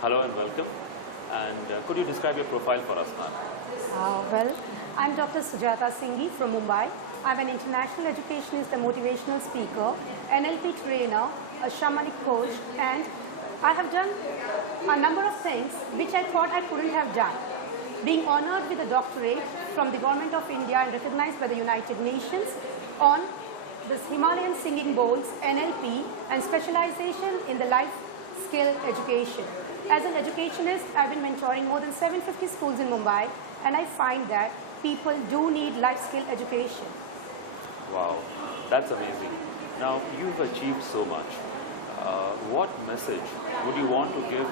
Hello and welcome. And could you describe your profile for us, ma'am? Well, I'm Dr. Sujata Singhi from Mumbai. I'm an international educationist, a motivational speaker, NLP trainer, a shamanic coach, and I have done a number of things which I thought I couldn't have done. Being honored with a doctorate from the Government of India and recognized by the United Nations on this Himalayan Singing Bowls, NLP, and specialization in the life skill education. As an educationist, I've been mentoring more than 750 schools in Mumbai, and I find that people do need life skill education. Wow, that's amazing. Now, you've achieved so much. What message would you want to give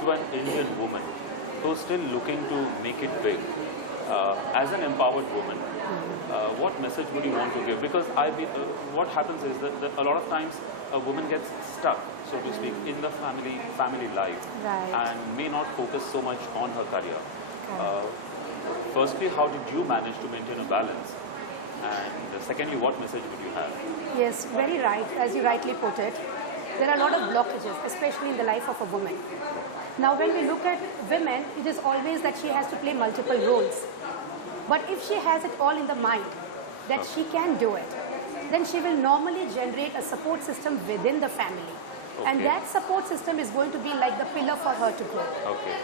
to an Indian woman who's still looking to make it big? As an empowered woman, what message would you want to give? Because what happens is that a lot of times a woman gets stuck, so to speak, in the family life, Right. and may not focus so much on her career. Firstly, how did you manage to maintain a balance? And secondly, what message would you have? Yes, very right, as you rightly put it. There are a lot of blockages, especially in the life of a woman. Now, when we look at women, it is always that she has to play multiple roles. But if she has it all in the mind that she can do it, then she will normally generate a support system within the family. And Okay. that support system is going to be like the pillar for her to grow. Okay.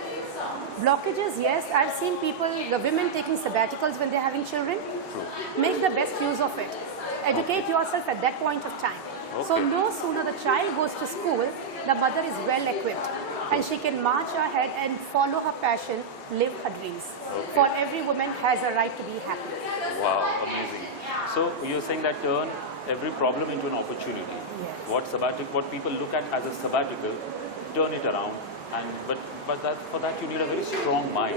Blockages, yes, I've seen people, the women taking sabbaticals when they're having children. Make the best use of it. Educate yourself at that point of time. So Okay. no sooner the child goes to school, the mother is well equipped and she can march ahead and follow her passion, live her dreams. Okay. For every woman has a right to be happy. Wow, amazing. So you're saying that turn every problem into an opportunity. Yes. What people look at as a sabbatical, turn it around. And for that you need a very strong mind.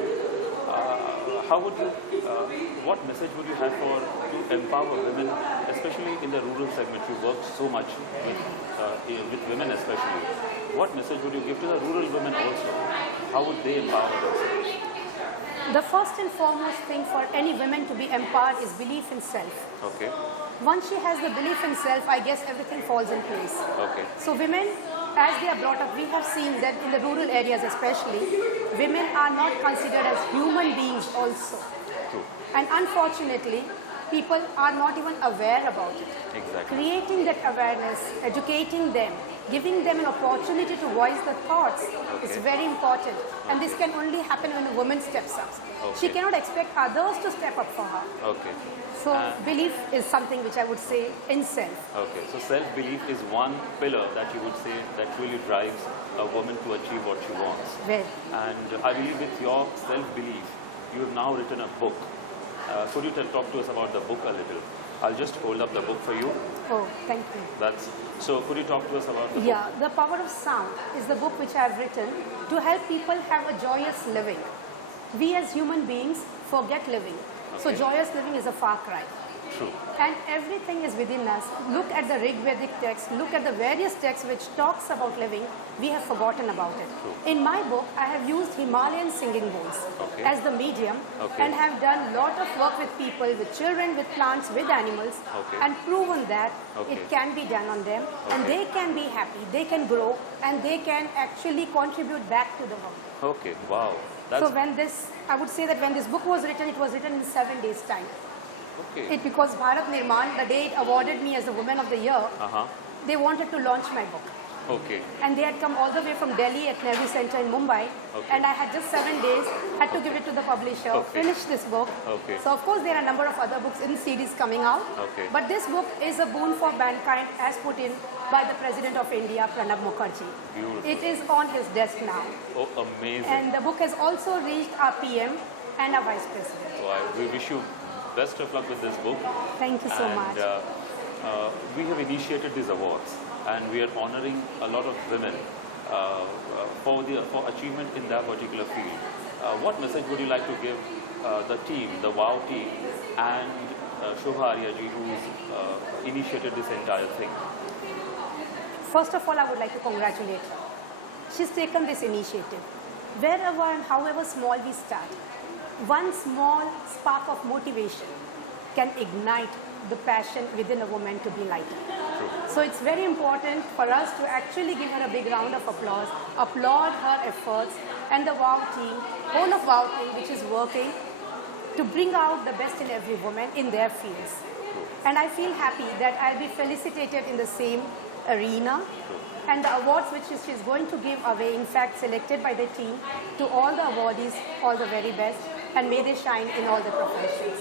How would you? What message would you have to empower women, especially in the rural segment? You work so much with women, especially. What message would you give to the rural women also? How would they empower themselves? The first and foremost thing for any woman to be empowered is belief in self. Okay. Once she has the belief in self, I guess everything falls in place. Okay. So women, as they are brought up, we have seen that in the rural areas especially, women are not considered as human beings also. True. And unfortunately, people are not even aware about it. Exactly. Creating that awareness, educating them, giving them an opportunity to voice their thoughts is Okay. very important. And this can only happen when a woman steps up. She Okay. cannot expect others to step up for her. Okay. So belief is something which I would say in self. Okay, so self-belief is one pillar that you would say that really drives a woman to achieve what she wants. Well, And I believe with your self-belief, you have now written a book. Could you talk to us about the book a little? I'll just hold up the book for you. oh, thank you. So could you talk to us about the book? Yeah, The Power of Sound is the book which I have written to help people have a joyous living. We as human beings forget living. So Okay. joyous living is a far cry. True. And everything is within us. Look at the Rig Vedic text, look at the various texts which talks about living, we have forgotten about it. True. In my book, I have used Himalayan singing bowls Okay. as the medium Okay. and have done lot of work with people, with children, with plants, with animals Okay. and proven that Okay. it can be done on them and Okay. they can be happy, they can grow and they can actually contribute back to the world. Okay, wow. So I would say that when this book was written, it was written in 7 days' time. okay. Because Bharat Nirman, the day it awarded me as the Woman of the Year, Uh-huh. they wanted to launch my book. Okay. And they had come all the way from Delhi at Nehru Center in Mumbai. Okay. And I had just 7 days, had to give it to the publisher, Okay. finish this book. Okay. So of course there are a number of other books in CDs coming out. Okay. But this book is a boon for mankind as put in by the President of India, Pranab Mukherjee. Beautiful. It is on his desk now. Oh, amazing. And the book has also reached our PM and our Vice President. So we wish you best of luck with this book. Thank you so much. We have initiated these awards, and we are honoring a lot of women for achievement in that particular field. What message would you like to give the team, the WOW team, and Shobha Aryaji, who's initiated this entire thing? First of all, I would like to congratulate her. She's taken this initiative. Wherever and however small we start, one small spark of motivation can ignite the passion within a woman to be lighter. So it's very important for us to actually give her a big round of applause, applaud her efforts, and the WOW team, whole of WOW team, which is working to bring out the best in every woman in their fields. And I feel happy that I'll be felicitated in the same arena. And the awards which she's going to give away, in fact, selected by the team, to all the awardees, all the very best, and may they shine in all the professions.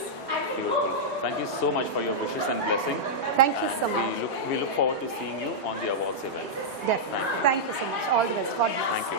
Beautiful. Thank you so much for your wishes and blessing. Thank you so And much. we look forward to seeing you on the awards event. Definitely. Thank you so much. All the best. God bless. Thank you.